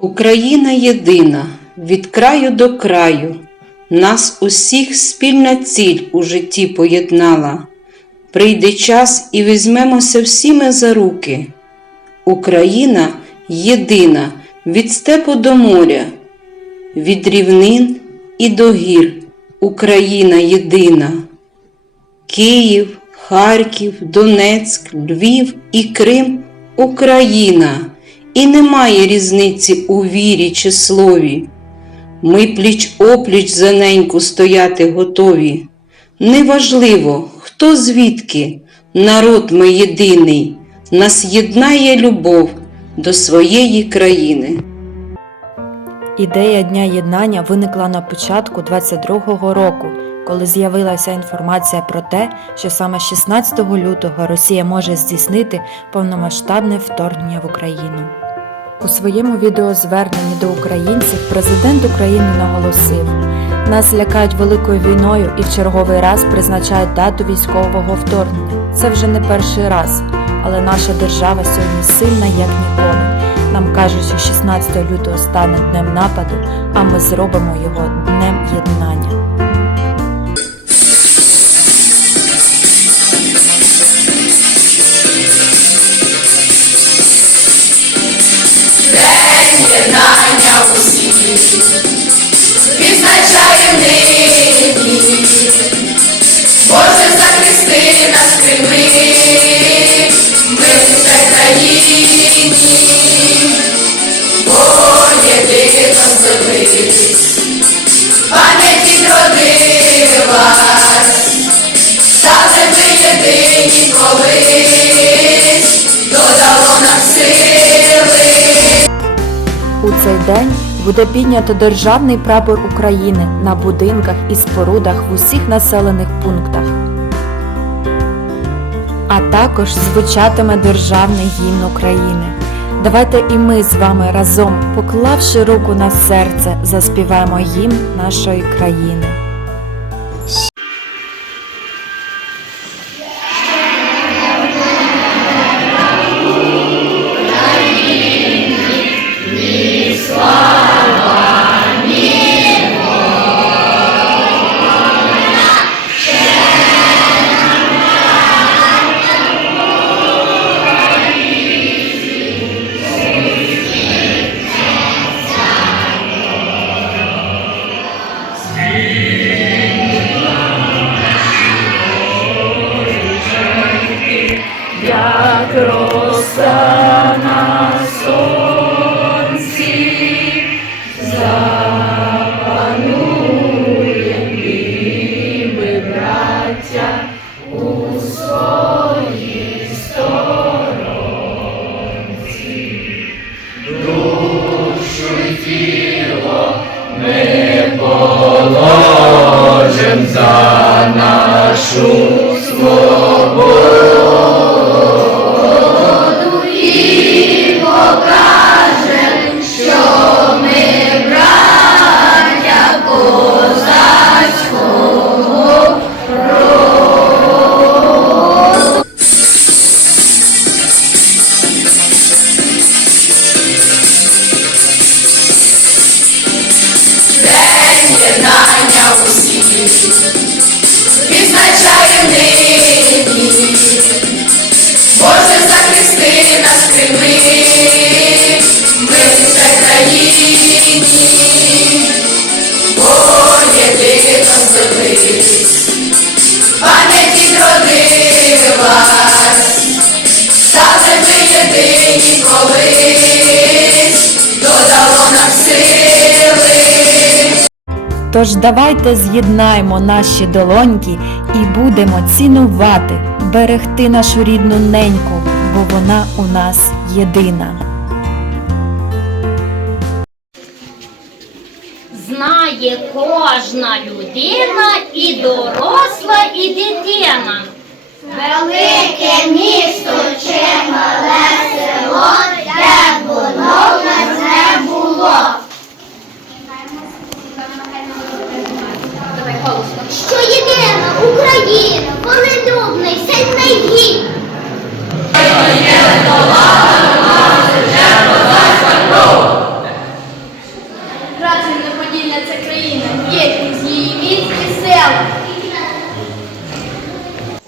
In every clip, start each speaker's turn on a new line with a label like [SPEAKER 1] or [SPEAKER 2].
[SPEAKER 1] Україна єдина, від краю до краю, нас усіх спільна ціль у житті поєднала. Прийде час і візьмемося всі ми за руки. Україна єдина від степу до моря, від рівнин і до гір. Україна єдина. Київ, Харків, Донецьк, Львів і Крим Україна, і немає різниці у вірі чи слові. Ми пліч опліч за неньку стояти готові. Неважливо, хто звідки, народ ми єдиний, нас єднає любов до своєї країни.
[SPEAKER 2] Ідея Дня єднання виникла на початку 22-го року, коли з'явилася інформація про те, що саме 16 лютого Росія може здійснити повномасштабне вторгнення в Україну. У своєму відеозверненні до українців президент України наголосив: нас лякають великою війною і в черговий раз призначають дату військового вторгнення. Це вже не перший раз, але наша держава сьогодні сильна як ніколи. Нам кажуть, що 16 лютого стане днем нападу, а ми зробимо його днем
[SPEAKER 3] відзначає нині. Боже, захисти нас прийми, ми країні, бо єдино злились, пам'ять відродила, стали ми єдині колись, додало нам сили.
[SPEAKER 2] У цей день буде піднято державний прапор України на будинках і спорудах в усіх населених пунктах. А також звучатиме державний гімн України. Давайте і ми з вами разом, поклавши руку на серце, заспіваємо гімн нашої країни.
[SPEAKER 3] Положим за нашу
[SPEAKER 2] Тож давайте з'єднаємо наші долоньки і будемо цінувати, берегти нашу рідну неньку, бо вона у нас єдина.
[SPEAKER 4] Знає кожна людина, і доросла, і дитина.
[SPEAKER 5] Велике місто чи мале село, де воно не було.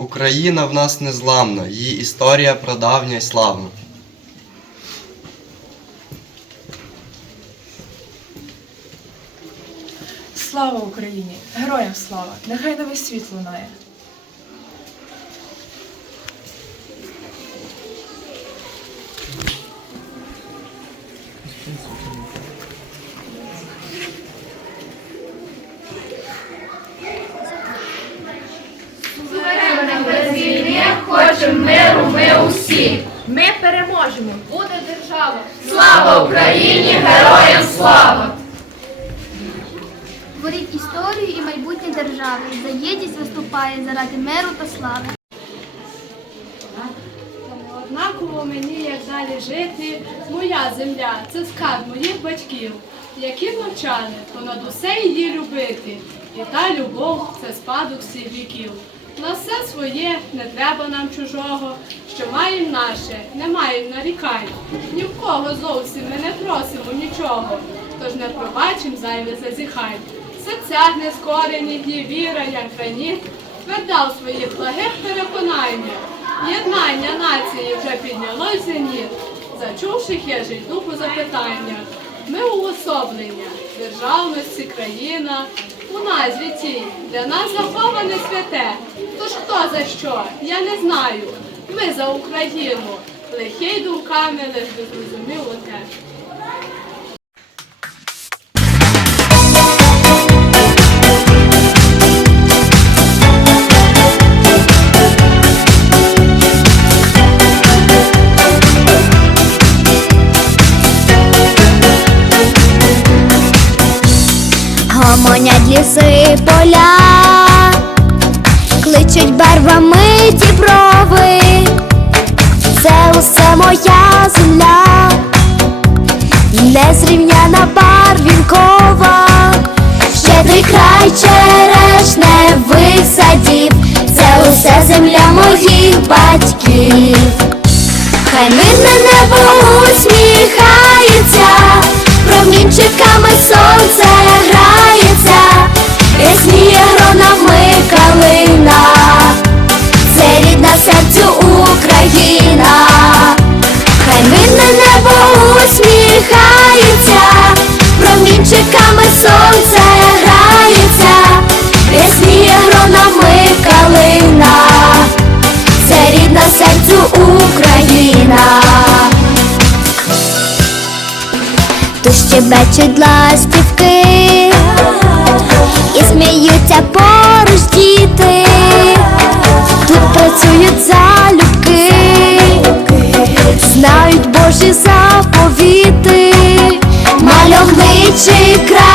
[SPEAKER 5] Україна
[SPEAKER 6] в нас незламна, її історія прадавня й славна.
[SPEAKER 7] Слава Україні! Героям слава! Нехай нове світ лунає.
[SPEAKER 3] Хочем миру ми усі.
[SPEAKER 8] Ми переможемо, буде держава.
[SPEAKER 3] Слава Україні, героям слава!
[SPEAKER 5] Творіть історію і майбутнє держави. За єдність виступає заради миру та слави.
[SPEAKER 8] Однаково мені, як далі жити, моя земля це скарб моїх батьків, які навчали понад усе її любити. І та любов це спадок всіх віків. На все своє не треба нам чужого, що маємо наше, не маємо нарікань. Ні в кого зовсім ми не просимо нічого, тож не пробачим зайве зазіхань. В серцях нескорені є віра, як граніт, тверда у своїх благих переконаннях. Єднання нації вже піднялось зеніт, зачувши хижий духу запитання. Ми уособлення державності, країна, у назві цій для нас заховане святе. Тож хто за що? Я не знаю. Ми за Україну, лихий думками лиш зрозуміло те.
[SPEAKER 5] Гомонять ліси поля, кличуть барвами діброви, це усе моя земля, незрівняна барвінкова, щедрий край черешне висадів, це усе земля моїх батьків. Щебечуть ластівки. І сміються поруч діти, тут працюють залюбки, знають Божі заповіти, мальовничий край,